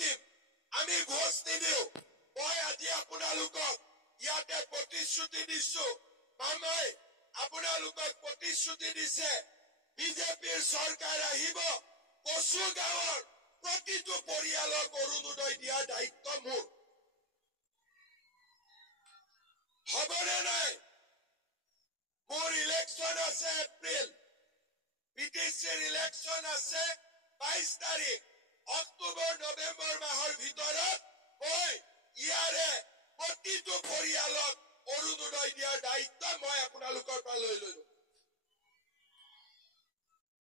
দিম আমি ঘোষ নিদিও মই আজি আপোনালোকক ইয়াতে প্ৰতিশ্ৰুতি দিছো মামাই আপোনালোকক প্ৰতিশ্ৰুতি দিছে বিজেপিৰ চৰকাৰ আহিব কচু গাঁৱৰ প্ৰতিটো পৰিয়ালক অৰুণোদয় দিয়াৰ দায়িত্ব মোৰ হবনে নাই মোৰ ইলেকশন আছে এপ্ৰিল বিটিসিৰ ইলেকশন আছে 22 তাৰিখ অক্টোবৰ নৱেম্বৰ মাহৰ ভিতৰত মই ইয়াৰে প্ৰতিটো পৰিয়ালক অৰুণোদয় দিয়াৰ দায়িত্ব মই আপোনালোকৰ পৰা লৈ ললো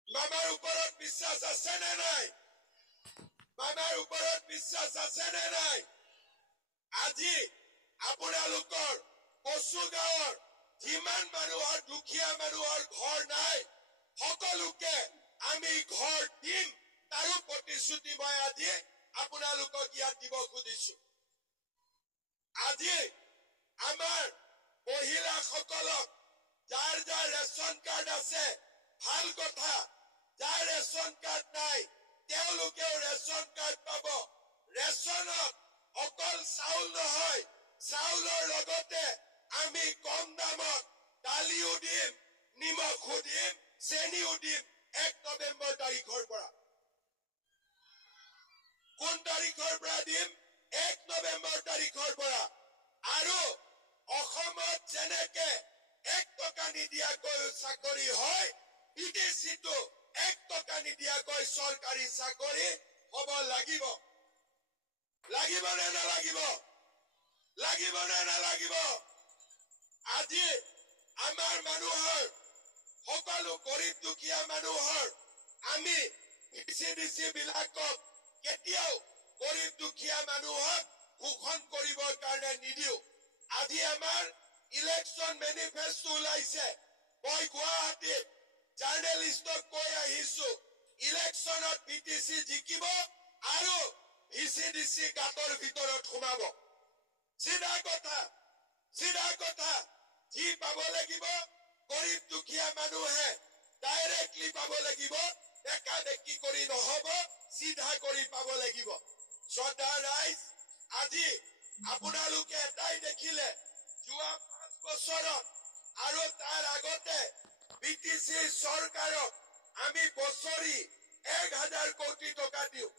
মামাৰ ওপৰত বিশ্বাস আছে নে নাই মামাৰ ওপৰত বিশ্বাস আছে নে নাই আজি আপোনালোকৰ কচু গাঁৱৰ যিমান মানুহৰ দুখীয়া মানুহৰ ঘৰ নাই সকলোকে আমি ঘৰ দিম তাৰো প্ৰতিশ্ৰুতি মই আজি আপোনালোকক ইয়াত দিব খুজিছো আজি আমাৰ মহিলাসকলক যাৰ যাৰ ৰেচন কাৰ্ড আছে ভাল কথা যাৰ ৰেচন কাৰ্ড নাই তেওঁলোকেও ৰেচন কাৰ্ড পাব ৰেচনত অকল চাউল নহয় চাউলৰ লগতে আমি কম দামত দালিও দিম নিমখো দিম চেনিও দিম 1 নৱেম্বৰ তাৰিখৰ পৰা কোন তাৰিখৰ পৰা দিম 1 নৱেম্বৰ তাৰিখৰ পৰা আৰু অসমত যেনেকে 1 টকা নিদিয়াকৈ চাকৰি হয় বিদেশীটো 1 টকা নিদিয়াকৈ চৰকাৰী চাকৰি হ'ব লাগিব লাগিব নে নালাগিব লাগিব নে নালাগিব আজি আমাৰ মানুহৰ সকলো গৰীব দুখীয়া মানুহৰ আমি ভিচিডিসি বিলাকক কেতিয়াও গৰীব দুখীয়া মানুহক শোষণ কৰিবৰ কাৰণে নিদিও আজি আমাৰ ইলেকশন মেনিফেষ্টো ওলাইছে মই গুৱাহাটীত জাৰ্নেলিষ্টক কৈ আহিছো ইলেকশনত বিটিসি জিকিব আৰু ভিচিডিসি গাঁতৰ ভিতৰত সোমাব চিধা কথা যি পাব লাগিব গৰীব দুখীয়া মানুহে ডাইৰেক্টলি পাব লাগিব বেকা বেকি কৰি নহব চিধা কৰি পাব লাগিব শ্ৰদ্ধা ৰাইজ আজি আপোনালোকে এটাই দেখিলে যোৱা 5 বছৰত আৰু তাৰ আগতে বিটিসি চৰকাৰক আমি বছৰি 1000 কোটি টকা দিও